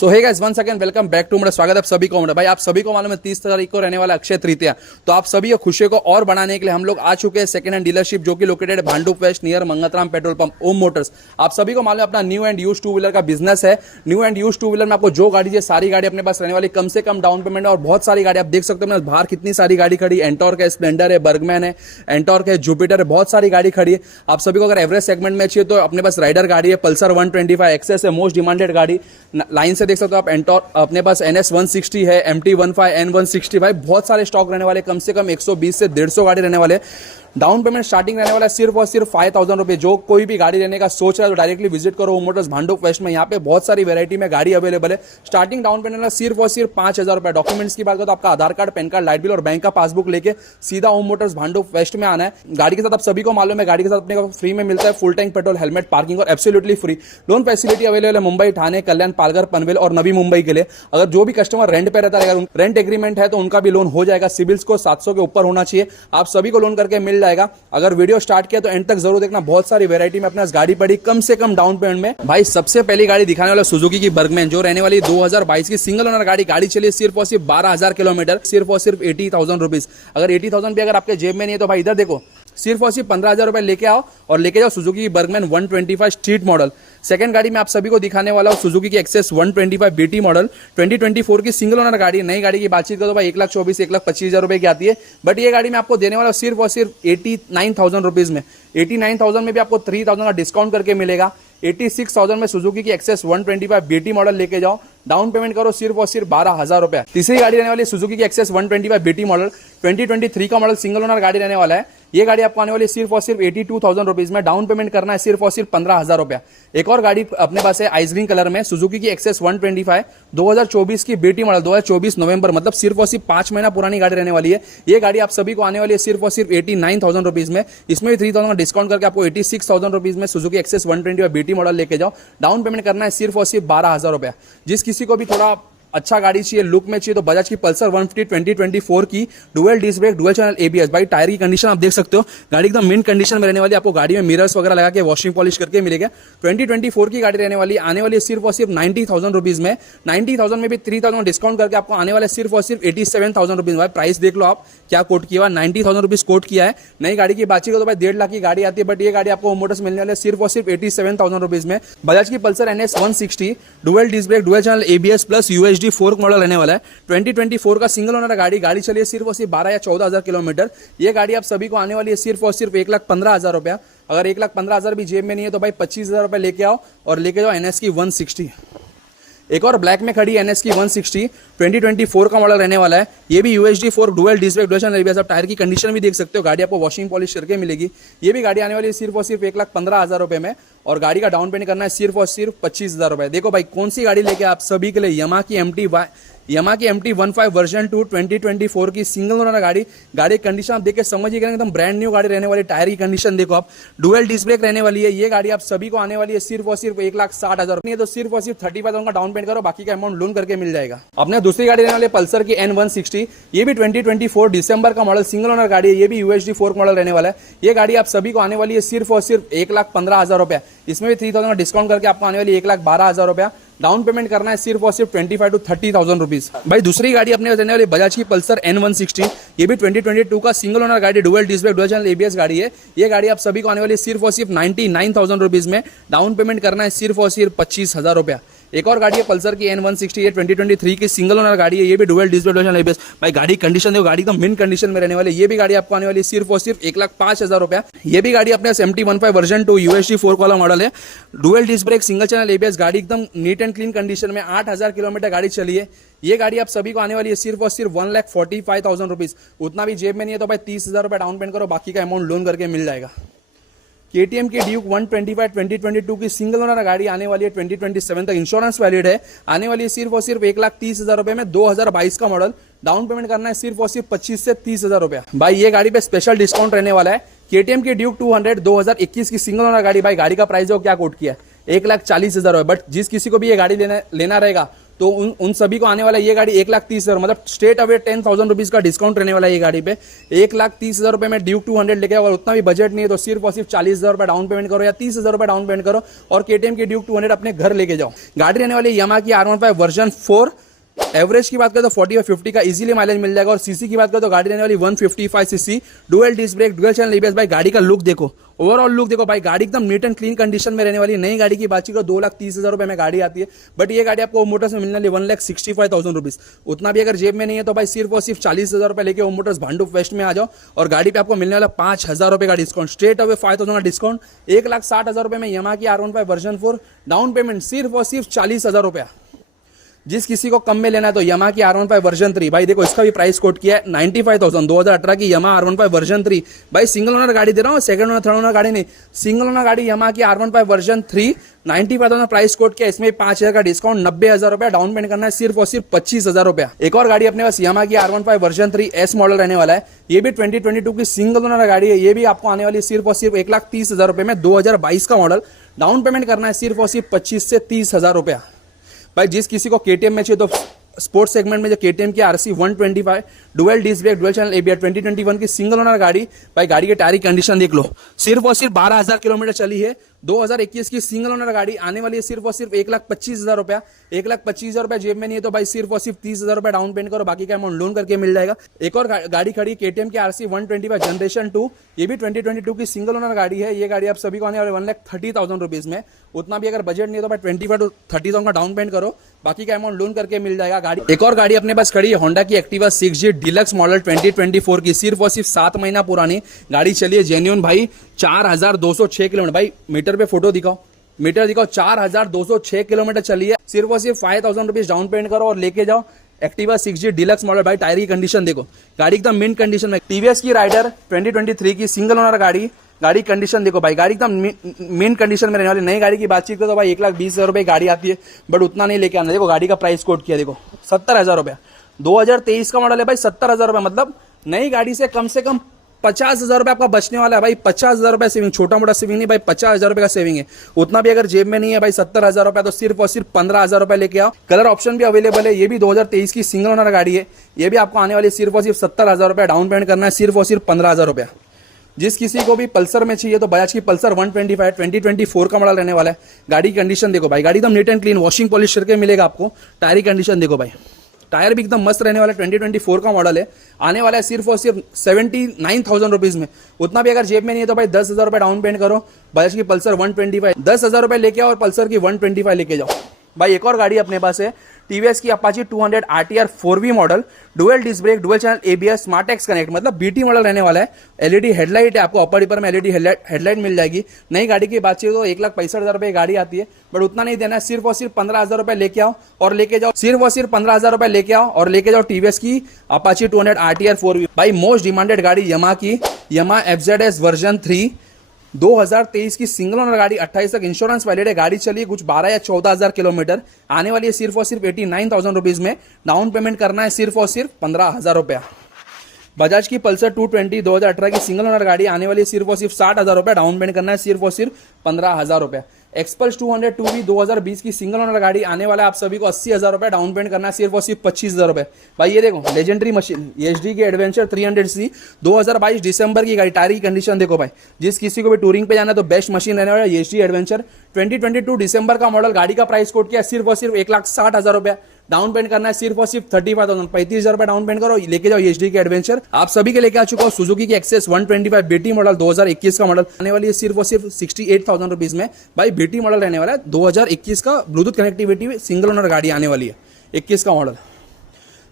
So hey guys one second welcome back to मेरा स्वागत है आप सभी को। भाई आप सभी को मालूम है 30 तारीख को रहने वाला अक्षय तृतीया, तो आप सभी को खुशियों को और बढ़ाने के लिए हम लोग आ चुके हैं सेकंड हैंड डीलरशिप जो कि लोकेटेड है Bhandup west near Mangatram petrol pump Om motors. आप सभी को मालूम है अपना new and use two wheeler का बिजनेस है। New and use two wheeler में आपको जो गाड़ी चाहिए सारी गाड़ी अपने पास रहने वाली, कम से कम डाउन पेमेंट और बहुत सारी गाड़ी आप देख सकते हो। बाहर कितनी सारी गाड़ी खड़ी, एंटॉर्क है, स्प्लेंडर है, बर्गमैन है, एंटॉर्क है, जुपिटर है, बहुत सारी गाड़ी खड़ी है। आप सभी को अगर एवरेज सेगमेंट में चाहिए तो अपने पास राइडर गाड़ी है, पल्सर 125 एक्सेस है, मोस्ट डिमांडेड गाड़ी लाइन से देख सकते हो आप। एंटॉर्क अपने पास NS 160 है, MT15 N160 भाई बहुत सारे स्टॉक रहने वाले, कम से कम 120 से 150 गाड़ी रहने वाले। डाउन पेमेंट स्टार्टिंग रहने वाला है सिर्फ और सिर्फ 5000 रुपए। जो कोई भी गाड़ी लेने का सोच रहा है तो डायरेक्टली विजिट करो ओम मोटर्स भांडुप वेस्ट में। यहाँ पे बहुत सारी वैरायटी में गाड़ी अवेलेबल है। स्टार्टिंग डाउन पेमेंट सिर्फ और सिर्फ 5000 रुपए। डॉक्यूमेंट्स की बात करो तो आपका Aadhaar card, pan card, light bill और बैंक का पासबुक लेके सीधा ओम मोटर्स भांडुप वेस्ट में आना है। गाड़ी के साथ आप सभी को मालूम है गाड़ी के साथ अपने को फ्री में मिलता है full tank petrol, helmet, parking और absolutely free loan facility available है मुंबई, ठाणे, कल्याण, पालघर, पनवेल और नवी मुंबई के लिए। अगर जो भी कस्टमर रेंट पे रहता है, रेंट एग्रीमेंट है तो उनका भी लोन हो जाएगा। सिविल स्कोर 700 के ऊपर होना चाहिए, आप सभी को लोन करके मिल जाएगा। अगर वीडियो स्टार्ट किया तो एंड तक जरूर देखना, बहुत सारी वैरायटी में अपने पास गाड़ी पड़ी कम से कम डाउन पेमेंट में। भाई सबसे पहली गाड़ी दिखाने वाला सुजुकी की बर्गमैन जो रहने वाली 2022 की सिंगल ओनर गाड़ी चलिए सिर्फ और सिर्फ 12000 किलोमीटर, सिर्फ और सिर्फ 80,000 रुपीज। अगर 80,000 भी अगर आपके जेब में नहीं है तो भाई इधर देखो, सिर्फ और सिर्फ 15,000 रुपए लेके आओ और लेके जाओ सुजुकी की बर्गमैन 125 स्ट्रीट मॉडल। सेकंड गाड़ी में आप सभी को दिखाने वाला हूं सुजुकी की एक्सेस 125 BT मॉडल 2024 की सिंगल ओनर गाड़ी। नई गाड़ी की बातचीत करो तो भाई 1,24,00,000 1,25,000 रुपए की आती है, बट ये गाड़ी में आपको देने वाला सिर्फ और सिर्फ 89,000 रुपीज में। 89,000 में भी आपको 3,000 का डिस्काउंट करके मिलेगा। 86,000 में सुजुकी की एक्सेस 125 BT मॉडल लेके जाओ, डाउन पेमेंट करो सिर्फ और सिर्फ 12,000 रुपए। तीसरी गाड़ी रहने वाली सुजुकी की एक्सेस 125 BT मॉडल 2023 का मॉडल सिंगल ओनर गाड़ी रहने वाला है। ये गाड़ी आपको आने वाली सिर्फ और सिर्फ 82,000 रुपीज में, डाउन पेमेंट करना है सिर्फ और सिर्फ 15,000 रुपया। एक और गाड़ी अपने पास है आइस ग्रीन कलर में सुजुकी की एक्सेस 125 2024 की BT मॉडल 2024 नवंबर, मतलब सिर्फ और सिर्फ 5 महीना पुरानी गाड़ी रहने वाली है। ये गाड़ी आप सभी को आने वाली है सिर्फ और सिर्फ 89,000 रुपीज में। इसमें भी 3,000 का डिस्काउंट करके आपको 86,000 रुपीज में सुजुकी एक्सेस 125 BT मॉडल लेके जाओ, डाउन पेमेंट करना है सिर्फ और सिर्फ 12,000 रुपया। जिस किसी को भी थोड़ा अच्छा गाड़ी चाहिए, लुक में चाहिए, तो बजाज की पल्सर 150 2024 की dual disc brake, dual channel ABS। भाई टायर की कंडीशन आप देख सकते हो, गाड़ी एकदम मिंट कंडीशन में रहने वाली है। आपको गाड़ी में मिरर्स वगैरह लगा के वॉशिंग पॉलिश करके मिलेगा। 2024 की गाड़ी रहने वाली आने वाली सिर्फ और सिर्फ 90,000 रुपीज में। 90,000 में भी 3,000 डिस्काउंट करके आपको आने वाले सिर्फ और सिर्फ 87,000 रुपीज। भाई प्राइस देख लो आप क्या कोट किया हुआ, 90,000 रुपीज कोट किया है। नई गाड़ी की बातचीत तो भाई 1.5 लाख की गाड़ी आती है, बट ये गाड़ी आपको मोटर्स मिलने वाले सिर्फ और सिर्फ 87,000 रुपीज में। बजाज की Pulsar NS 160 dual disc brake, dual channel ABS plus UHD fork model रहने वाला है। 2024 का सिंगल ओनर गाड़ी चलिए सिर्फ और सिर्फ 12 या 14,000 किलोमीटर। ये गाड़ी आप सभी को आने वाली है सिर्फ और सिर्फ 1,15,000 रुपया। अगर 1,15,000 भी जेब में नहीं है तो भाई 25,000 रुपए लेके आओ और लेके जाओ NS की 160। एक और ब्लैक में खड़ी NS की 160 2024 का मॉडल रहने वाला है। ये भी UHD fork dual disc brake, dual channel ABS। आप टायर की कंडीशन भी देख सकते हो, गाड़ी आपको वॉशिंग पॉलिश करके मिलेगी। ये भी गाड़ी आने वाली है सिर्फ और सिर्फ 1,15,000 रुपए में और गाड़ी का डाउन पेमेंट करना है सिर्फ और सिर्फ 25,000 रुपए। देखो भाई कौन सी गाड़ी लेके आप सभी के लिए यामा की MT15 वर्जन 2 2024 की सिंगल ओनर गाड़ी कंडीशन आप देख के समझिएगा एकदम ब्रांड न्यू गाड़ी रहने वाली। टायर की कंडीशन देखो आप, डुअल डिस्क ब्रेक रहने वाली है। ये गाड़ी आप सभी को आने वाली है सिर्फ और सिर्फ 1,60,000 नहीं है तो सिर्फ और सिर्फ 35,000 का डाउन पेमेंट करो, बाकी का अमाउंट लोन करके मिल जाएगा। अपने दूसरी गाड़ी रहने वाली पल्सर की N160, ये भी 2024 दिसंबर का मॉडल सिंगल ओनर गाड़ी है। ये भी UHD फोर्क मॉडल रहने वाला है। ये गाड़ी आप सभी को आने वाली है सिर्फ और सिर्फ 1,15,000 रुपया। इसमें भी 3,000 का डिस्काउंट करके आपको आने वाली 1,12,000 रुपया। डाउन पेमेंट करना है सिर्फ और सिर्फ 25,000 to 30,000 रुपीज। भाई दूसरी गाड़ी अपने रहने वाली बजाज की पल्सर N160, ये भी 2022 का सिंगल ओनर गाड़ी, dual disc brake, dual channel ABS गाड़ी है। ये गाड़ी आप सभी को आने वाली सिर्फ और सिर्फ 99,000 रुपीज में। डाउन पेमेंट करना है सिर्फ और सिर्फ 25,000 रुपया। एक और गाड़ी है पल्सर की N160, ये 2023 की सिंगल ओनर गाड़ी है। ये भी dual disc brake, dual channel ABS। भाई गाड़ी कंडीशन देखो, गाड़ी एकदम मिंट कंडीशन में रहने वाली है। ये भी गाड़ी आपको आने वाली सिर्फ और सिर्फ 1,05,000 रुपया। ये भी गाड़ी अपने MT15 वर्जन 2 UHD फोर्क वाला मॉडल है, dual disc brake, single channel ABS। गाड़ी एकदम नीट एंड क्लीन कंडीशन में, 8,000 किलोमीटर गाड़ी चली है। ये गाड़ी आप सभी को आने वाली है सिर्फ और सिर्फ 1,45,000 रुपीज। उतना भी जेब में नहीं है तो भाई 30,000 रुपया डाउन पेमेंट करो, बाकी का अमाउंट लोन करके मिल जाएगा। KTM की ड्यूक 125 2022 की सिंगल ओनर गाड़ी आने वाली है 2027 तक, इंश्योरेंस वैलिड है। आने वाली है सिर्फ और सिर्फ 1,30,000 रुपए में, 2022 का मॉडल। डाउन पेमेंट करना है सिर्फ और सिर्फ 25 से 30,000 रुपया। भाई ये गाड़ी पे स्पेशल डिस्काउंट रहने वाला है। KTM की ड्यूक 200 2021 की सिंगल ओनर गाड़ी। भाई गाड़ी का प्राइस क्या कोट किया है 1,40,000 रुपए, बट जिस किसी को भी ये गाड़ी लेना रहेगा तो उन सभी को आने वाला ये गाड़ी 1,30,000 मतलब स्ट्रेट अवे 10,000 रुपीज़ का डिस्काउंट रहने वाला है ये गाड़ी पे। 1,30,000 रुपये में ड्यूक 200 लेके आओ और उतना भी बजट नहीं है तो सिर्फ और सिर्फ 40,000 रुपये डाउन पेमेंट करो या 30,000 रुपये डाउन पेमेंट करो और केटीएम की ड्यूक 200 अपने घर लेके जाओ। गाड़ी रहने वाली यामाहा की R15 वर्जन 4। एवरेज की बात करें तो 40 और 50 का इजीली माइलेज मिल जाएगा और सीसी की बात करें तो गाड़ी रहने वाली 155 CC, dual disc brake, dual channel ABS. भाई गाड़ी का लुक देखो, ओवरऑल लुक देखो भाई, गाड़ी एकदम नीट एंड क्लीन कंडीशन में रहने वाली। नई गाड़ी की बातचीत करो 2,30,000 रुपये में गाड़ी आती है, बट ये गाड़ी आपको ओम मोटर्स में मिलने वाली 1,65,000 रुपीज़। उतना भी अगर जेब में नहीं है तो भाई सिर्फ और सिर्फ 40,000 रुपये लेके ओम मोटर्स भांडुप वेस्ट में आ जाओ और गाड़ी पे आपको मिलने वाला 5,000 रुपये का डिस्काउंट, स्ट्रेट अवे 5,000 का डिस्काउंट। 1,60,000 रुपये में यामाहा की R15 वर्जन 4, डाउन पेमेंट सिर्फ और सिर्फ 40,000 रुपया। जिस किसी को कम में लेना है तो यामाहा की R15 वर्जन 3, भाई देखो इसका भी प्राइस कोट किया है 95,000। 2018 की यामाहा R15 वर्जन 3, भाई सिंगल ओनर गाड़ी दे रहा हूँ, सेकंड ओनर थर्ड ओनर गाड़ी नहीं, सिंगल ओनर गाड़ी यामाहा की R15 वर्जन 3, 95,000 प्राइस कोट किया। इसमें 5,000 का डिस्काउंट, 90,000 रुपया डाउन पेमेंट करना है, सिर्फ और सिर्फ 25,000 रुपया। एक और गाड़ी अपने पास यामाहा की R15 वर्जन 3 S मॉडल रहने वाला है। ये भी 2022 की सिंगल ओनर गाड़ी है। ये भी आपको आने वाली सिर्फ और सिर्फ 1,30,000 रुपये में, 2022 का मॉडल। डाउन पेमेंट करना है सिर्फ और सिर्फ 25 से 30,000 रुपया। भाई जिस किसी को केटीएम में चाहिए तो स्पोर्ट्स सेगमेंट में जो केटीएम की RC 125 dual disc brake, dual channel ABS 2021 की सिंगल ओनर गाड़ी। भाई गाड़ी के टायर की कंडीशन देख लो, सिर्फ और सिर्फ 12,000 किलोमीटर चली है। 2021 की सिंगल ओनर गाड़ी आने वाली है सिर्फ और सिर्फ 1,25,000 रुपया। 1,25,000 रुपया जेब में नहीं है तो भाई सिर्फ और सिर्फ 30,000 रुपया डाउन पेमेंट करो, बाकी का अमाउंट लोन करके मिल जाएगा। एक और गाड़ी खड़ी केटीएम की RC 125 जनरेशन 2, ये भी 2022 की सिंगल ओनर गाड़ी है। ये गाड़ी आप सभी को आने वाले 1,30,000 रुपीज़ में। उतना भी अगर बजट नहीं है तो भाई 25 to 30,000 का डाउन पेमेंट करो, बाकी का अमाउंट लोन करके मिल जाएगा गाड़ी। एक और गाड़ी अपने पास खड़ी है होंडा की एक्टिवा 6G डीलक्स मॉडल 2024 की, सिर्फ और सिर्फ 7 महीना पुरानी गाड़ी चली है जेन्युइन भाई। 4,206 किलोमीटर, भाई मीटर पे फोटो दिखाओ, मीटर दिखाओ, 4,206 किलोमीटर चली है। सिर्फ और सिर्फ 5,000 रुपीज डाउन पेमेंट करो और लेके जाओ एक्टिवा 6G डीलक्स मॉडल। भाई टायर की कंडीशन देखो, गाड़ी एकदम मिंट कंडीशन में। टीवीएस की राइडर 2023 की सिंगल ओनर गाड़ी, गाड़ी कंडीशन देखो भाई, गाड़ी एकदम मेन कंडीशन में रहने वाली। नई गाड़ी की बातचीत करो तो भाई 1,20,000 रुपये गाड़ी आती है, बट उतना नहीं लेके आना। देखो गाड़ी का प्राइस कोट किया, देखो 70,000 रुपया। 2023 का मॉडल है भाई, 70,000 रुपये मतलब नई गाड़ी से कम 50,000 रुपये आपका बचने वाला है भाई। 50,000 रुपये सेविंग, छोटा मोटा सेविंग नहीं भाई, 50,000 रुपये का सेविंग है। उतना भी अगर जेब में नहीं है भाई 70,000 रुपये, तो सिर्फ और सिर्फ 15,000 रुपये लेके आओ। कलर ऑप्शन भी अवेलेबल है। ये भी 2023 की सिंगल ओनर गाड़ी है। ये भी आपको आने वाली सिर्फ और सिर्फ 70,000 रुपये डाउन पेमेंट करना है, सिर्फ और सिर्फ 15,000 रुपया। जिस किसी को भी पल्सर में चाहिए तो बजाज की पल्सर 125 2024 का मॉडल रहने वाला है। गाड़ी की कंडीशन देखो भाई, गाड़ी एकदम neat and clean, washing polish करके मिलेगा आपको। टायर की कंडीशन देखो भाई, टायर भी एकदम मस्त रहने वाला है। 2024 का मॉडल है, आने वाला है सिर्फ और सिर्फ 79,000 रुपीज़ में। उतना भी अगर जेब में नहीं है तो भाई 10,000 रुपये डाउन पेमेंट करो। बजाज की पल्सर 125, 10,000 रुपये लेके आओ और पल्सर की 125 लेके जाओ। भाई एक और गाड़ी अपने पास है टीवीएस की Apache 200 RTR 4V model, dual disc brake, dual channel ABS, smart X connect, मतलब बीटी मॉडल रहने वाला है। एलईडी हेडलाइट है, आपको अपर डिपर में एलईडी हेडलाइट मिल जाएगी। नई गाड़ी की बातचीत तो 1,65,000 रुपये गाड़ी आती है, बट उतना नहीं देना है। सिर्फ और सिर्फ 15,000 रुपये लेके आओ और लेके जाओ। सिर्फ और सिर्फ 15,000 रुपये लेके आओ और लेके जाओ टीवीएस की अपाची 200 RTR 4V। भाई मोस्ट डिमांडेड गाड़ी यामाहा की यामाहा FZS वर्जन 3, 2023 की सिंगल ओनर गाड़ी, 28 तक इंश्योरेंस वैलिड है। गाड़ी चलिए कुछ 12 या 14,000 किलोमीटर, आने वाली है सिर्फ और सिर्फ 89,000 रुपीज़ में। डाउन पेमेंट करना है सिर्फ और सिर्फ 15,000 रुपया। बजाज की पल्सर 220 2018 की सिंगल ओनर गाड़ी, आने वाली है सिर्फ और सिर्फ 60,000 रुपया। डाउन पेमेंट करना है सिर्फ और सिर्फ 15,000 रुपया। एक्सपल्स 200 2V 2020 की सिंगल ओनर गाड़ी, आने वाला है आप सभी को 80,000 रुपये। डाउन पेमेंट करना है सिर्फ और सिर्फ 25,000 रुपये। भाई ये देखो लेजेंडरी मशीन HD की एडवेंचर 300C 2022 दिसंबर की गाड़ी। टायर की कंडीशन देखो भाई, जिस किसी को भी टूरिंग पे जाना है तो बेस्ट मशीन रहने वाला है HD एडवेंचर 2022 दिसंबर का मॉडल। गाड़ी का प्राइस कोट किया सिर्फ और सिर्फ 1,60,000 रुपया। डाउन पेमेंट करना है सिर्फ और सिर्फ 35,000, 35,000 रुपये डाउन पेमेंट करो, लेके जाओ HD के एडवेंचर। आप सभी के लेके आ चुका हूँ सुजुकी की एक्सेस 125 BT मॉडल 2021 का मॉडल, आने वाली है सिर्फ और सिर्फ 68,000 रुपीज़ में। भाई BT मॉडल रहने वाला है 2021 का, ब्लूटूथ कनेक्टिविटी सिंगल ओनर गाड़ी आने वाली है 21 का मॉडल।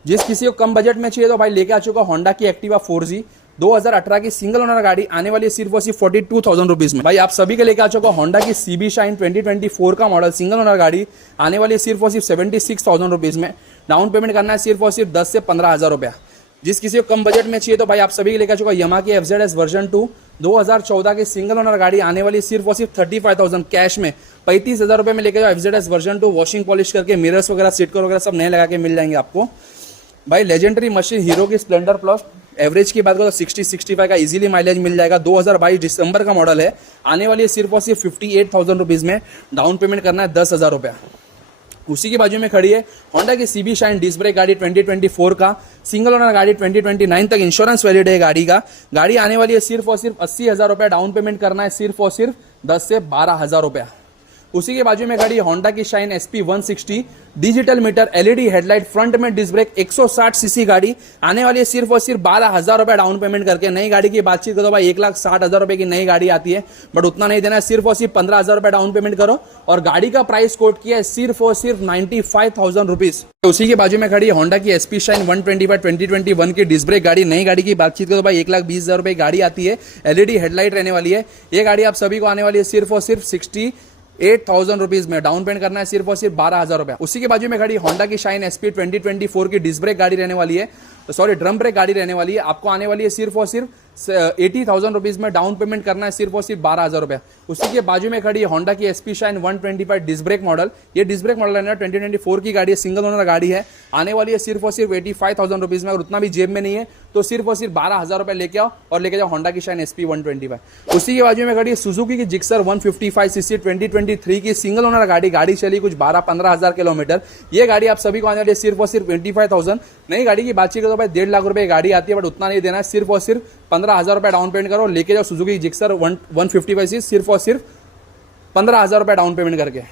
जिस किसी को कम बजट में चाहिए तो भाई लेके आ चुका होंडा की एक्टिवा 4G 2018 की सिंगल ओनर गाड़ी, आने वाली है सिर्फ और सिर्फ 42,000 रुपीज़ में। भाई आप सभी के लेके आ चुका होंडा की CB शाइन 2024 का मॉडल, सिंगल ओनर गाड़ी, आने वाली है सिर्फ और सिर्फ 76,000 रुपीज़ में। डाउन पेमेंट करना है सिर्फ और सिर्फ 10 से 15,000 रुपया। जिस किसी को कम बजट में चाहिए तो भाई आप सभी के लेकर चुका यामाहा की FZS वर्जन 2 2014 की सिंगल ओनर गाड़ी, आने वाली सिर्फ और सिर्फ 35,000 कैश में। 35,000 रुपये में लेके जाओ FZS वर्जन 2, वॉशिंग पॉलिश करके, मिरर्स वगैरह, सीट कवर वगैरह सब नए लगा के मिल जाएंगे आपको। भाई लेजेंडरी मशीन हीरो की स्प्लेंडर प्लस, एवरेज की बात करो तो 60-65 का इजीली माइलेज मिल जाएगा। 2022 दिसंबर का मॉडल है, आने वाली है सिर्फ और सिर्फ 58,000 रुपीज़ में। डाउन पेमेंट करना है 10,000 रुपया। उसी के बाजू में खड़ी है होंडा की सीबी शाइन डिस्क ब्रेक गाड़ी 2024 का सिंगल ओनर गाड़ी 2029 तक इंश्योरेंस वैलिड है गाड़ी का। गाड़ी आने वाली है सिर्फ और सिर्फ 80,000 रुपया डाउन पेमेंट करना है, सिर्फ और सिर्फ 10 से 12,000 रुपया। उसी के बाजू में खड़ी है होंडा की shine SP 160 digital meter LED headlight front में डिस्क ब्रेक 160 सीसी गाड़ी आने वाली है सिर्फ और सिर्फ 12,000 रुपया डाउन पेमेंट करके। नई गाड़ी की बातचीत करो भाई 1,60,000 रुपए की नई गाड़ी आती है, बट उतना नहीं देना है, सिर्फ और सिर्फ 15,000 रुपया डाउन पेमेंट करो और गाड़ी का प्राइस कोट किया है सिर्फ और सिर्फ 95,000 रुपीज। उसी के बाजू में खड़ी है होंडा की SP शाइन 125 2021 की डिस्क ब्रेक गाड़ी। नई गाड़ी की बातचीत करो भाई 1,20,000 रुपए गाड़ी आती है, LED हेडलाइट रहने वाली है। ये गाड़ी आप सभी को आने वाली है सिर्फ और सिर्फ 68,000 रुपीज में, डाउन पेमेंट करना है सिर्फ और सिर्फ 12,000 रुपया। उसी के बाजू में खड़ी होंडा की शाइन SP 2024 की डिस्क ब्रेक गाड़ी रहने वाली है, सॉरी ड्रम ब्रेक गाड़ी रहने वाली है। आपको आने वाली है सिर्फ और सिर्फ 80,000 रुपीज में, डाउन पेमेंट करना है सिर्फ और सिर्फ 12,000 रुपया। उसी के बाजू में खड़ी है होंडा की SP Shine 125 disc brake model. ये डिस्क ब्रेक मॉडल है 2024 की गाड़ी है, सिंगल ओनर गाड़ी है, आने वाली है सिर्फ और सिर्फ 85,000 रुपीज में। और उतना भी जेब में नहीं है तो सिर्फ और सिर्फ 12,000 रुपया लेके आओ और लेके जाओ होंडा की शाइन SP 125। उसी के बाजू में खड़ी है सुजुकी की जिक्सर 155 सीसी 2023 की सिंगल ओनर गाड़ी। गाड़ी चली कुछ 12-15,000 किलोमीटर। ये गाड़ी आप सभी को आने वाली है सिर्फ और सिर्फ 25,000। नई गाड़ी की बातचीत करो भाई 1.5 लाख रुपए गाड़ी आती है, बट उतना नहीं देना है, सिर्फ और सिर्फ 15,000 रुपया डाउन पेमेंट करो, लेके जाओ सुजुकी जिक्सर 155 सिर्फ और सिर्फ 15,000 रुपया डाउन पेमेंट करके।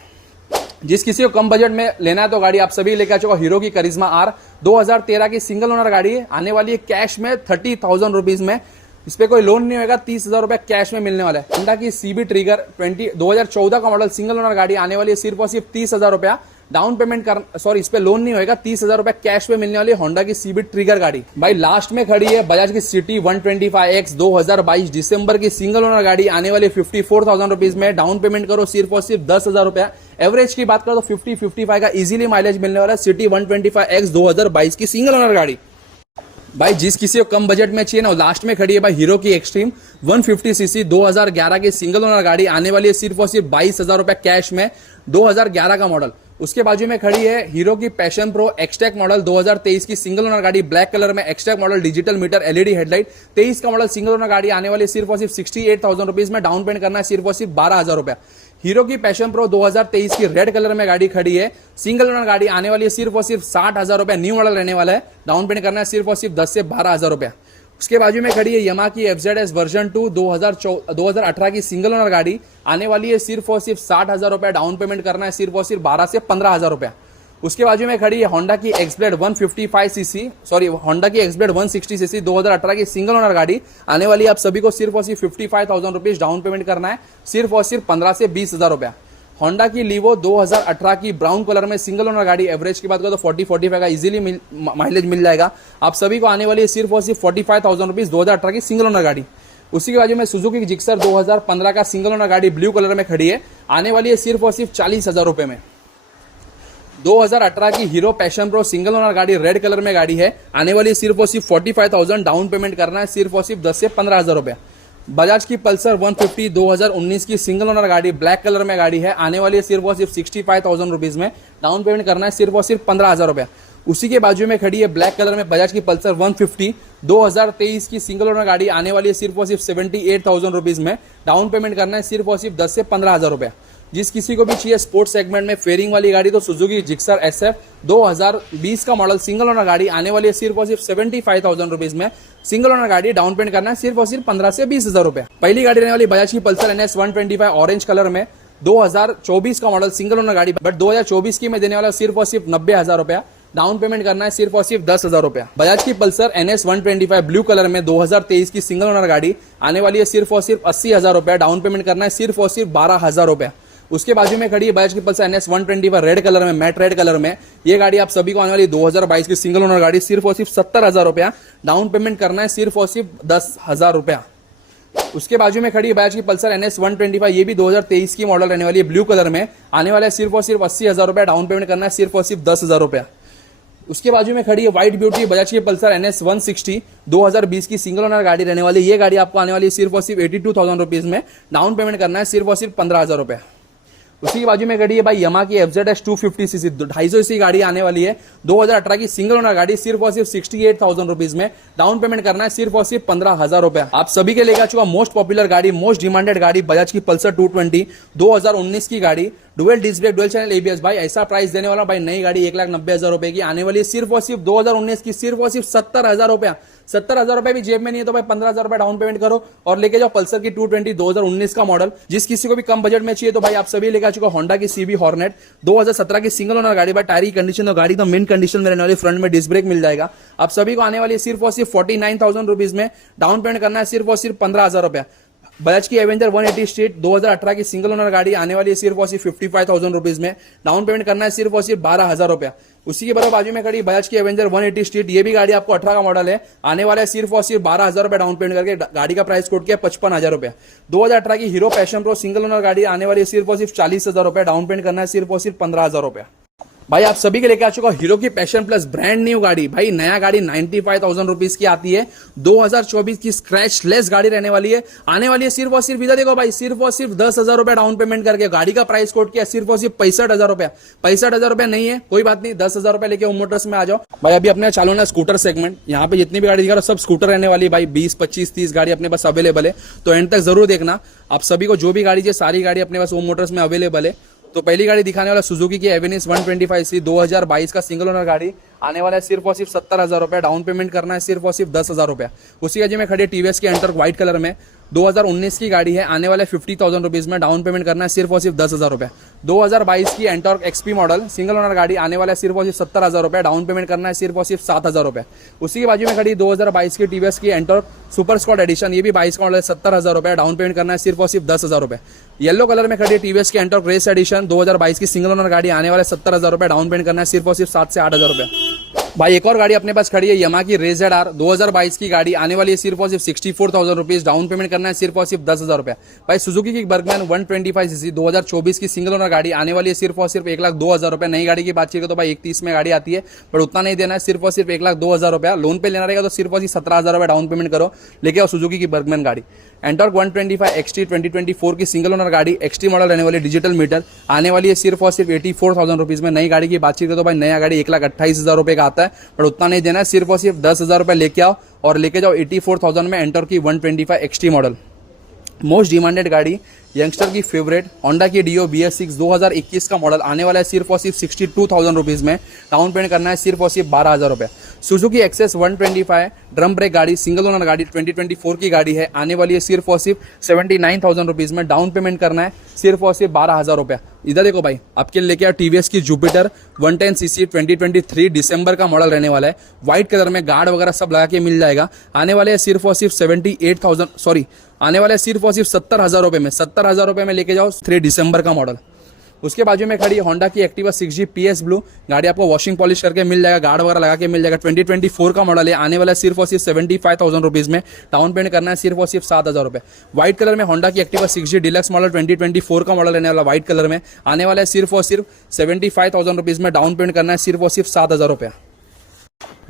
जिस किसी को कम बजट में लेना है तो गाड़ी आप सभी लेकर आ चुका हीरो की करिश्मा R 2013 की सिंगल ओनर गाड़ी है, आने वाली है कैश में 30,000 रुपीज में। इस पे कोई लोन नहीं होगा, 30,000 रुपया कैश में मिलने वाला है। होंडा की CB ट्रिगर 2014 का मॉडल सिंगल ओनर गाड़ी आने वाली है सिर्फ और सिर्फ 30,000 रुपया डाउन पेमेंट कर, सॉरी इस पे लोन नहीं होगा, 30,000 रुपया कैश में मिलने वाली है होंडा की CB ट्रिगर गाड़ी। भाई लास्ट में खड़ी है बजाज की सिटी 125X 2022 दिसंबर की सिंगल ओनर गाड़ी आने वाली 54,000 रुपीज में, डाउन पेमेंट करो सिर्फ और सिर्फ 10,000 रुपया। एवरेज की बात करो तो 50-55 का इजीली माइलेज मिलने वाला है सिटी 125X 2022 की सिंगल ओनर गाड़ी। भाई जिस किसी को कम बजट में चाहिए ना, लास्ट में खड़ी है भाई हीरो की एक्सट्रीम 150 सीसी 2011 की सिंगल ओनर गाड़ी आने वाली है सिर्फ और सिर्फ 22,000 रुपया कैश में, 2011 का मॉडल। उसके बाजू में खड़ी है हीरो की पैशन प्रो एक्सटेक मॉडल 2023 की सिंगल ओनर गाड़ी, ब्लैक कलर में XTEC model, digital meter, LED headlight, 23 का मॉडल सिंगल ओनर गाड़ी आने वाली सिर्फ और सिर्फ 68,000 रुपीज में, डाउन पेमेंट करना है सिर्फ और सिर्फ 12,000 रुपया। हीरो की पैशन प्रो 2023 की रेड कलर में गाड़ी खड़ी है, सिंगल ओनर गाड़ी आने वाली है सिर्फ और सिर्फ 60,000 रुपया, न्यू मॉडल रहने वाला है, डाउन पेमेंट करना है सिर्फ और सिर्फ 10 से 12,000 रुपया। उसके बाजू में खड़ी है यमा की FZS वर्जन 2 2018 की सिंगल ओनर गाड़ी आने वाली है सिर्फ और सिर्फ 60,000 रुपया, डाउन पेमेंट करना है सिर्फ और सिर्फ 12 से 15,000 रुपया। उसके बाजू में खड़ी है होंडा की एक्सब्लेड 155 सीसी, सॉरी होंडा की एक्सब्लेड 160 सीसी 2018 की सिंगल ओनर गाड़ी आने वाली है आप सभी को सिर्फ और सिर्फ 55,000 रुपीज, डाउन पेमेंट करना है सिर्फ और सिर्फ 15 से 20,000 रुपया। होंडा की लीवो 2018 की ब्राउन कलर में सिंगल ओनर गाड़ी, एवरेज की बात करो तो 40-45 का इजीली माइलेज मिल जाएगा आप सभी को, आने वाली है सिर्फ और सिर्फ 45,000 रुपीज, 2018 की सिंगल ओनर गाड़ी। उसी के बाजू में सुजुकी की जिक्सर 2015 का सिंगल ओनर गाड़ी ब्लू कलर में खड़ी है, आने वाली है सिर्फ और सिर्फ 40,000 रुपए में। 2018 की hero passion pro single owner गाड़ी रेड कलर में गाड़ी है, आने वाली है सिर्फ और सिर्फ 45,000, डाउन पेमेंट करना है सिर्फ और सिर्फ 10 से 15,000 रुपया। बजाज की पल्सर 150 2019 की सिंगल ओनर गाड़ी ब्लैक कलर में गाड़ी है, आने वाली है सिर्फ और सिर्फ 65,000 रुपीज में, डाउन पेमेंट करना है सिर्फ और सिर्फ 15,000 रुपया। उसी के बाजू में खड़ी है ब्लैक कलर में बजाज की पल्सर 150 2023 की सिंगल ओनर गाड़ी, आने वाली है सिर्फ और सिर्फ 78,000 रुपीज में, डाउन पेमेंट करना है सिर्फ और सिर्फ 10 से 15,000 रुपया। जिस किसी को भी चाहिए स्पोर्ट्स सेगमेंट में फेयरिंग वाली गाड़ी तो सुजुकी जिक्सर SF 2020 का मॉडल सिंगल ओनर गाड़ी आने वाली है सिर्फ और सिर्फ 75,000 रुपीज में, सिंगल ओनर गाड़ी, डाउन पेमेंट करना है सिर्फ और सिर्फ 15 से 20,000 रुपया। पहली गाड़ी रहने वाली बजाज की पल्सर NS 125 ऑरेंज कलर में 2024 का मॉडल सिंगल ओनर गाड़ी, बट 2024 की मैं देने वाला सिर्फ और सिर्फ 90,000 रुपया, डाउन पेमेंट करना है सिर्फ और सिर्फ 10,000 रुपया। बजाज की पल्सर NS 125 ब्लू कलर में 2023 की सिंगल ओनर गाड़ी आने वाली है सिर्फ और सिर्फ 80,000 रुपया, डाउन पेमेंट करना है सिर्फ और सिर्फ 12,000 रुपया। उसके बाजू में खड़ी है बजाज की पल्सर NS 125 रेड कलर में, मैट रेड कलर में, ये गाड़ी आप सभी को आने वाली 2022 की सिंगल ओनर गाड़ी, सिर्फ और सिर्फ 70,000 रुपया, डाउन पेमेंट करना है सिर्फ और सिर्फ 10,000 रुपया। उसके बाजू में खड़ी है बजाज की पल्सर NS 125, ये भी 2023 की मॉडल रहने वाली है, ब्लू कलर में, आने वाला है सिर्फ और सिर्फ 80,000 रुपया, डाउन पेमेंट करना है सिर्फ और सिर्फ 10,000 रुपया। उसके बाजू में खड़ी है व्हाइट ब्यूटी बजाज की पल्सर NS 160 2020 की सिंगल ओनर गाड़ी रहने वाली है, ये गाड़ी आपको आने वाली है सिर्फ और सिर्फ 82,000 रुपीज में, डाउन पेमेंट करना है सिर्फ और सिर्फ 15,000 रुपया। उसी की बाजू में खड़ी है भाई यमा की FZS 250 सीसी 250 गाड़ी आने वाली है। 2018 की सिंगल ओनर गाड़ी सिर्फ और सिर्फ 68,000 रुपीज में। डाउन पेमेंट करना है सिर्फ और सिर्फ 15,000 रुपया। आप सभी के लेकर चुका मोस्ट पॉपुलर गाड़ी, मोस्ट डिमांडेड गाड़ी, बजाज की पल्सर 220 2019 की गाड़ी, dual disc brake, dual channel ABS। भाई ऐसा प्राइस देने वाला भाई, नई गाड़ी 1,90,000 रुपए की आने वाली है सिर्फ और सिर्फ 2019 की, सिर्फ और सिर्फ 70,000 रुपया। 70,000 रुपए भी जेब में नहीं है तो भाई 15,000 रुपए डाउन पेमेंट करो और लेके जाओ पल्सर की 220 2019 का मॉडल। जिस किसी को भी कम बजट में चाहिए तो भाई आप सभी लेकर चुका होंडा की CB हॉर्नेट 2017 की सिंगल ओनर गाड़ी। भाई टायर की कंडीशन तो गाड़ी तो मिंट कंडीशन में रहने वाली, फ्रंट में डिस्क ब्रेक मिल जाएगा। आप सभी को आने वाली है सिर्फ और सिर्फ 49,000 रुपीज में। डाउन पेमेंट करना है सिर्फ और सिर्फ 15,000 रुपया। बजाज की एवेंजर 180 स्ट्रीट 2018 की सिंगल ओनर गाड़ी आने वाली है सिर्फ और सिर्फ 55,000 रुपीज में। डाउन पेमेंट करना है सिर्फ और सिर्फ 12,000 रुपया। उसी के बराबर बाजू में खड़ी बजाज की एवेंजर 180 स्ट्रीट, ये भी गाड़ी आपको 18 का मॉडल है, आने वाला है सिर्फ और सिर्फ 12,000 रुपया डाउन पेमेंट करके। गाड़ी का प्राइस कोट किया 55,000 रुपया। 2018 की hero passion pro single owner गाड़ी आने वाली है सिर्फ और सिर्फ 40,000 रुपया। डाउन पेमेंट करना है सिर्फ और सिर्फ 15,000 रुपया। भाई आप सभी के लेके आ चुका हीरो की पैशन प्लस ब्रांड न्यू गाड़ी। भाई नया गाड़ी 95,000 रुपीज की आती है। 2024 की स्क्रैच लेस गाड़ी रहने वाली है, आने वाली है सिर्फ और सिर्फ, इधर देखो भाई, सिर्फ और सिर्फ 10,000 रुपया डाउन पेमेंट करके। गाड़ी का प्राइस कोट किया सिर्फ और सिर्फ 65,000 रुपया। 65,000 रुपया नहीं है कोई बात नहीं, 10,000 रुपया लेके ओम मोटर्स में आ जाओ। भाई अभी अपने चालू ना स्कूटर सेगमेंट, यहाँ पे जितनी भी गाड़ी दिखा रहा सब स्कूटर रहने वाली है भाई। 20, 25, 30 गाड़ी अपने पास अवेलेबल है, तो एंड तक जरूर देखना। आप सभी को जो भी गाड़ी चाहिए सारी गाड़ी अपने पास ओम मोटर्स में अवेलेबल है। तो पहली गाड़ी दिखाने वाला सुजुकी की एवेनिस 125C 2022 का सिंगल ओनर गाड़ी आने वाला है सिर्फ और सिर्फ 70,000 रुपया। डाउन पेमेंट करना है सिर्फ और सिर्फ 10,000 रुपया। उसी गाड़ी में खड़ी TVS की एंटर व्हाइट कलर में 2019 की गाड़ी है, आने वाले 50,000 रुपीज में। डाउन पेमेंट करना है सिर्फ और सिर्फ 10,000 रुपया। 2022 की Ntorq XP model single owner गाड़ी आने वाला है सिर्फ और सिर्फ 70,000 रुपया। डाउन पेमेंट करना है सिर्फ और सिर्फ 7,000 रुपया। उसी के बाजू में खड़ी 2022 की TVS की एंटॉर्क सुपर स्क्वाड एडिशन, ये भी 22 का मॉडल है, 70,000 रुपया। डाउन पेमेंट करना है सिर्फ और सिर्फ 10,000 रुपया। येलो कलर में खड़ी TVS की एंटॉर्क रेस एडिशन 2022 की सिंगल ओनर गाड़ी आने वाले 70,000 रुपया। डाउन पेमेंट करना है सिर्फ और सिर्फ 7 से 8,000 रुपया। भाई एक और गाड़ी अपने पास खड़ी है यमा की रेज ZR 2022 की गाड़ी आने वाली है सिर्फ और सिर्फ 64,000 रुपीज। डाउन पेमेंट करना है सिर्फ और सिर्फ 10,000 रुपया। भाई सुजुकी की बर्गमैन 125cc 2024 की सिंगल ओनर गाड़ी आने वाली है सिर्फ और सिर्फ 1,02,000 रुपया। नई गाड़ी की बात करें तो भाई 1,30 में गाड़ी आती है, पर उतना नहीं देना है, सिर्फ और सिर्फ 1,02,000 रुपया। लोन पे लेना रहेगा तो सिर्फ और सिर्फ 17,000 रुपया डाउन पेमेंट करो, लेके आओ सुजुकी की बर्गमैन गाड़ी। एंटॉर्क 125 XT 2024 की सिंगल ओनर गाड़ी XT मॉडल रहने वाली, डिजिटल मीटर आने वाली है सिर्फ और सिर्फ 84,000 रुपीज में। नई गाड़ी की बातचीत करें तो भाई नया गाड़ी 1,28,000 रुपये का आता है, पर उतना नहीं देना है, सिर्फ और सिर्फ 10,000 रुपये लेके आओ और लेके जाओ 84,000 में एंटॉर्क की 125 XT मॉडल। मोस्ट डिमांडेड गाड़ी, यंगस्टर की फेवरेट होंडा की Dio BS6 2021 का मॉडल आने वाला है सिर्फ और सिर्फ 62,000 रुपीज में। डाउन पेमेंट करना है सिर्फ और सिर्फ 12,000 रुपये। सुजुकी एक्सेस 125 ड्रम ब्रेक गाड़ी सिंगल ओनर गाड़ी 2024 की गाड़ी है, आने वाली है सिर्फ और सिर्फ 79,000 रुपीज में। डाउन पेमेंट करना है सिर्फ और सिर्फ 12,000 रुपया। इधर देखो भाई, आपके लेके आओ TVS की जुपिटर 110cc 2023 दिसंबर का मॉडल रहने वाला है। व्हाइट कलर में गार्ड वगैरह सब लगा के मिल जाएगा। आने वाले हैं सिर्फ और सिर्फ 78,000 सॉरी आने वाले सिर्फ और सिर्फ 70,000 रुपये में। 70,000 रुपये में लेके जाओ 3 दिसंबर का मॉडल। उसके बाजू में खड़ी होंडा की एक्टिवा 6G PS ब्लू गाड़ी, आपको वॉशिंग पॉलिश करके मिल जाएगा, गार्ड वगैरह लगा के मिल जाएगा। 2024 का मॉडल है, आने वाला है सिर्फ और सिर्फ 75,000 रुपीज में। डाउन पेमेंट करना है सिर्फ और सिर्फ 7,000 रुपये। व्हाइट कलर में होंडा की एक्टिवा 6G डिलक्स मॉडल 2024 का मॉडल रहने वाला, व्हाइट कलर में आने वाला है सिर्फ और सिर्फ 75,000 रुपीज में। डाउन पेमेंट करना है सिर्फ और सिर्फ 7,000 रुपया।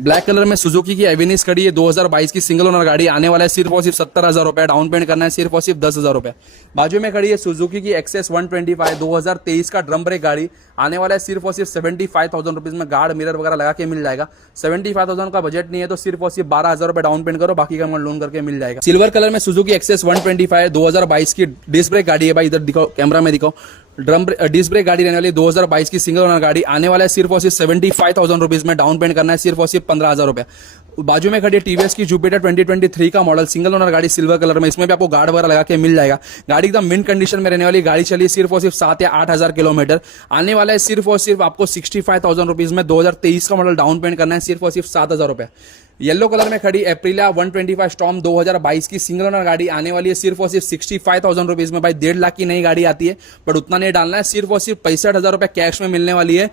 ब्लैक कलर में सुजुकी की एवेनिस खड़ी है 2022 की सिंगल ओनर गाड़ी, आने वाला है सिर्फ और सिर्फ 70,000 रुपया। डाउन पेमेंट करना है सिर्फ और सिर्फ 10,000 रुपया। बाजू में खड़ी है सुजुकी की एक्सेस 125 2023 का ड्रम ब्रेक गाड़ी, आने वाला है सिर्फ और सिर्फ 75,000 रुपीज में। गार्ड मिरर वगैरह लगा के मिल जाएगा। 75,000 का बजट नहीं है तो सिर्फ और सिर्फ 12,000 रुपया डाउन पेमेंट करो, बाकी का अमाउंट लोन करके मिल जाएगा। सिल्वर कलर में सुजुकी एक्सेस 125 2022 की डिस्क ब्रेक गाड़ी है भाई, इधर दिखाओ, कैमरा में दिखाओ। डिस्क ब्रेक गाड़ी रहने वाली 2022 की सिंगल ओनर गाड़ी, आने वाला है सिर्फ और सिर्फ 75,000 रुपीज में। डाउन पेमेंट करना है सिर्फ और सिर्फ 15,000 रुपया। बाजू में खड़ी है TVS की जुपिटर 2023 का मॉडल सिंगल ओनर गाड़ी सिल्वर कलर में, इसमें भी आपको गार्ड वगैरह लगा के मिल जाएगा। गाड़ी एकदम मिंट कंडीशन में रहने वाली गाड़ी, चली सिर्फ और सिर्फ 7 या 8,000 किलोमीटर। आने वाला है सिर्फ और सिर्फ आपको 65,000 रुपीज में। 2023 का मॉडल, डाउन पेमेंट करना है सिर्फ और सिर्फ 7,000 रुपया। येलो कलर में खड़ी एप्रिला 125 स्टॉर्म 2022 की सिंगल ओनर गाड़ी, आने वाली है सिर्फ और सिर्फ 65,000 रुपीज में। भाई 1.5 लाख की नई गाड़ी आती है, बट उतना नहीं डालना है, सिर्फ और सिर्फ 65,000 रुपया कैश में मिलने वाली है।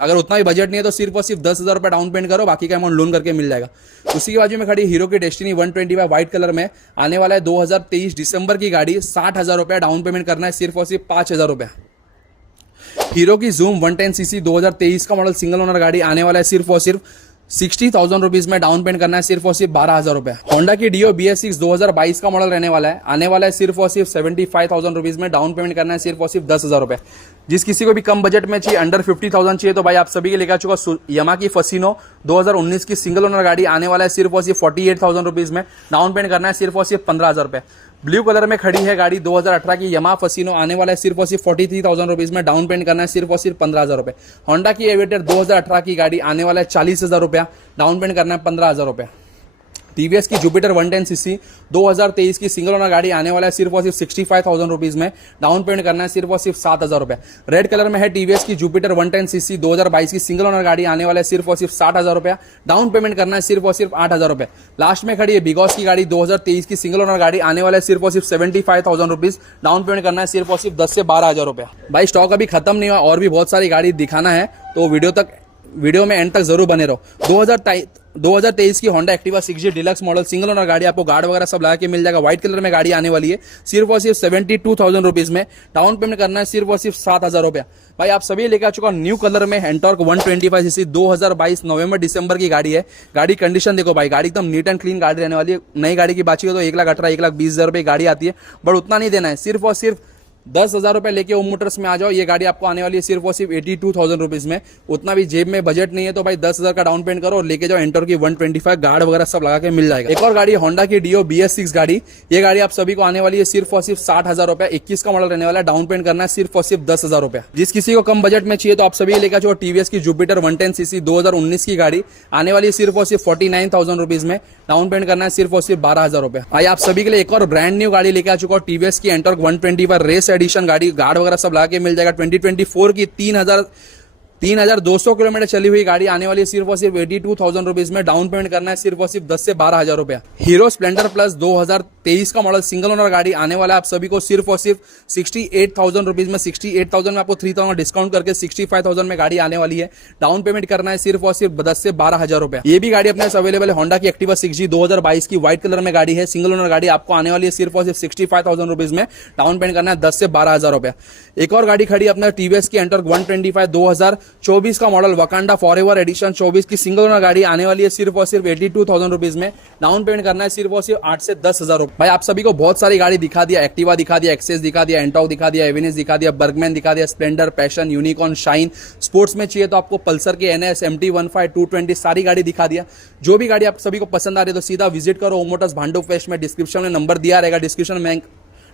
अगर उतना भी बजट नहीं है तो सिर्फ और सिर्फ 10,000 रुपया डाउन पेमेंट करो, बाकी का अमाउंट लोन करके मिल जाएगा। उसी के बाजू में खड़ी हीरो की डेस्टिनी 125 व्हाइट कलर में, आने वाला है 2023 दिसंबर की गाड़ी, 60,000 रुपया डाउन पेमेंट करना है, सिर्फ और सिर्फ 5,000 रुपया। हीरो की जूम 110cc 2023 का मॉडल सिंगल ओनर गाड़ी, आने वाला है सिर्फ और सिर्फ 60,000 रुपीज में डाउन पेमेंट करना है सिर्फ और सिर्फ 12,000 रुपए। होंडा की डियो BS6 2022 का मॉडल रहने वाला है, आने वाला है सिर्फ और सिर्फ 75,000 रुपीज में डाउन पेमेंट करना है सिर्फ और सिर्फ 10,000 रुपए। जिस किसी को भी कम बजट में चाहिए, अंडर 50,000 चाहिए, तो भाई आप सभी के लेकर चुका यमा की फसीनो 2019 की सिंगल ओनर गाड़ी आने वाला है सिर्फ और सिर्फ 48,000 रुपीज में डाउन पेमेंट करना है सिर्फ और सिर्फ 15,000 रुपए। ब्लू कलर में खड़ी है गाड़ी 2018 की यमा फसीनो आने वाला है सिर्फ और सिर्फ 43,000 रुपीज में डाउन पेमेंट करना है सिर्फ और सिर्फ 15,000 रुपए। होंडा की एविएटर 2018 की गाड़ी आने वाला है 40,000 रुपया, डाउन पेमेंट करना है 15,000 रुपया। टीवीएस की जुपिटर 110cc 2023 की सिंगल ओनर गाड़ी आने वाला है सिर्फ और सिर्फ 65,000 रुपीज में डाउन पेमेंट करना है सिर्फ और सिर्फ 7,000 रुपए। रेड कलर में है टीवीएस की जुपिटर 110cc 2022 की सिंगल ओनर गाड़ी आने वाला है सिर्फ और सिर्फ 60,000 रुपया, डाउन पेमेंट करना है सिर्फ और सिर्फ 8,000 रुपए। लास्ट में खड़ी है बिगॉस की गाड़ी 2023 की सिंगल ओनर गाड़ी आने वाला है सिर्फ और सिर्फ 75,000 रुपीज, डाउन पेमेंट करना है सिर्फ और सिर्फ 10 से 12,000 रुपया। भाई स्टॉक अभी खत्म नहीं हुआ, और भी बहुत सारी गाड़ी दिखाना है, तो वीडियो में एंड तक जरूर बने रहो। 2023 की Honda Activa 6G deluxe model single owner गाड़ी आपको गार्ड वगैरह सब लगा के मिल जाएगा। व्हाइट कलर में गाड़ी आने वाली है सिर्फ और सिर्फ 72,000 रुपीज में, डाउन पेमेंट करना है सिर्फ और सिर्फ 7,000 रुपया। भाई आप सभी लेकर आ चुका न्यू कलर में एंटॉर्क 125cc 2022 नवंबर दिसंबर की गाड़ी है। गाड़ी कंडीशन देखो भाई, गाड़ी एकदम नीट एंड क्लीन गाड़ी रहने वाली है। नई गाड़ी की बात की तो 1,18,000 1,20,000 रुपये गाड़ी आती है, बट उतना नहीं देना है, सिर्फ और सिर्फ 10,000 रुपए लेके ओम मोटर्स में आ जाओ। ये गाड़ी आपको आने वाली है सिर्फ और सिर्फ 82,000 रुपीज में। उतना भी जेब में बजट नहीं है तो भाई 10,000 का डाउन पेमेंट करो और लेके जाओ। एंटर की 125 गार्ड वगैरह सब लगा के मिल जाएगा। एक और गाड़ी होंडा की डियो BS6 गाड़ी, ये गाड़ी आप सभी को आने वाली है सिर्फ और सिर्फ 60,000 रुपए। 21 का मॉडल रहने वाला है, डाउन पेमेंट करना है सिर्फ और सिर्फ 10,000 रुपए। जिस किसी को कम बजट में चाहिए तो आप सभी लेकर जाओ टीवीएस की जुपिटर 110cc 2019 की गाड़ी आने वाली है सिर्फ और सिर्फ 49,000 रुपीज में, डाउन पेमेंट करना है सिर्फ और सिर्फ 12,000 रुपए। भाई आप सभी के लिए एक और ब्रांड न्यू गाड़ी लेकर आ चुका हूं, टीवीएस की एंटॉर्क 125 रेस एडिशन गाड़ी, गार्ड वगैरह सब लगा के मिल जाएगा। 2024 की 3,200 किलोमीटर चली हुई गाड़ी आने वाली है सिर्फ और सिर्फ 82,000 रुपीज में, डाउन पेमेंट करना है सिर्फ और सिर्फ 10 से 12,000 रुपया। हीरो स्प्लेंडर प्लस 2023 का मॉडल सिंगल ओनर गाड़ी आने वाला है आप सभी को सिर्फ और सिर्फ 68,000 रुपीज में। 68,000 में आपको 3,000 डिस्काउंट करके 65,000 में गाड़ी आने वाली है, डाउन पेमेंट करना है सिर्फ और सिर्फ 10 से 12,000 रुपया। ये भी गाड़ी अपने अवेलेबल है। होंडा की एक्टिवा 6G 2022 की व्हाइट कलर में गाड़ी है, सिंगल ओनर गाड़ी आपको आने वाली है सिर्फ और सिर्फ 65,000 रुपीज में, डाउन पेमेंट करना है 10 से 12,000 रुपया। एक और गाड़ी खड़ी अपना टीवीएस की एंटॉर्क 125 2024 का मॉडल वकांडा फॉरएवर एडिशन 24 की सिंगल ओनर गाड़ी आने वाली है सिर्फ और सिर्फ 82,000 रुपीज में, डाउन पेमेंट करना है सिर्फ और सिर्फ 8 से 10,000 रुपए। भाई आप सभी को बहुत सारी गाड़ी दिखा दिया, एक्टिवा दिखा दिया, एक्सेस दिखा दिया, एंटॉर्क दिखा दिया, एवेनिस दिखा दिया, बर्गमैन दिखा दिया, Splendor, passion, unicorn, shine. Sports में चाहिए तो आपको पल्सर के NS, MT 15, 220 सारी गाड़ी दिखा दिया। जो भी गाड़ी आप सभी को पसंद आ रही है तो सीधा विजिट करो ओम मोटर्स भांडुप वेस्ट में। डिस्क्रिप्शन में नंबर दिया रहेगा,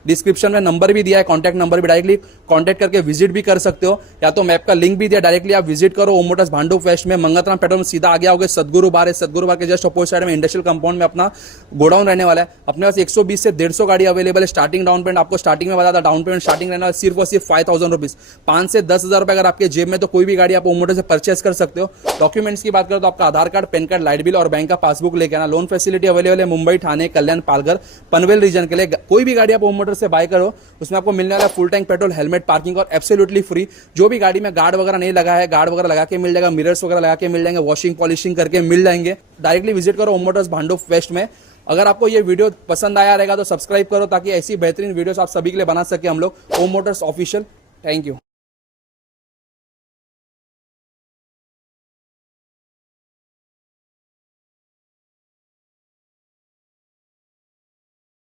डिस्क्रिप्शन में नंबर भी दिया है, कॉन्टैक्ट नंबर भी, डायरेक्टली कॉन्टैक्ट करके विजिट भी कर सकते हो, या तो मैप का लिंक भी दिया, डायरेक्टली आप विजिट करो ओम मोटर्स भांडुप वेस्ट में। मंगतराम पेट्रोल में सीधा आगे आओगे, सदगुरु बार है, सदगुरु बार के जस्ट अपोजिट साइड में इंडस्ट्रियल कंपाउंड में अपना गोडाउन रहने वाला है। अपने पास 120 से 150 गाड़ी अवेलेबल है। स्टार्टिंग डाउन पेमेंट आपको स्टार्टिंग में बता था, डाउन पेमेंट स्टार्टिंग रहने वाला सिर्फ और सिर्फ 5,000 रुपीज। 5 से 10,000 रुपए अगर आपके जेब में तो कोई भी गाड़ी आप ओम मोटर्स से परचेस कर सकते हो। डॉक्यूमेंट्स की बात करें तो आपका Aadhaar card, pan card, light bill और बैंक का पासबुक लेके आना। लोन फैसिलिटी अवेलेबल है मुंबई, ठाणे, कल्याण, पालघर, पनवेल रीजन के लिए। कोई भी गाड़ी आप ओम मोटर्स से बाय करो उसमें आपको मिलने वाला full tank petrol, helmet, parking और एब्सोल्युटली फ्री। जो भी गाड़ी में गार्ड वगैरह नहीं लगा है, गार्ड वगैरह लगा के मिल जाएगा, मिरर्स वगैरह लगा के मिल जाएंगे, वॉशिंग पॉलिशिंग करके मिल जाएंगे। डायरेक्टली विजिट करो ओम मोटर्स भांडुप वेस्ट में। अगर आपको ये वीडियो पसंद आया रहेगा तो सब्सक्राइब करो ताकि ऐसी बेहतरीन वीडियोस आप सभी के लिए बना सके हम लोग। ओम मोटर्स ऑफिशियल। Thank you.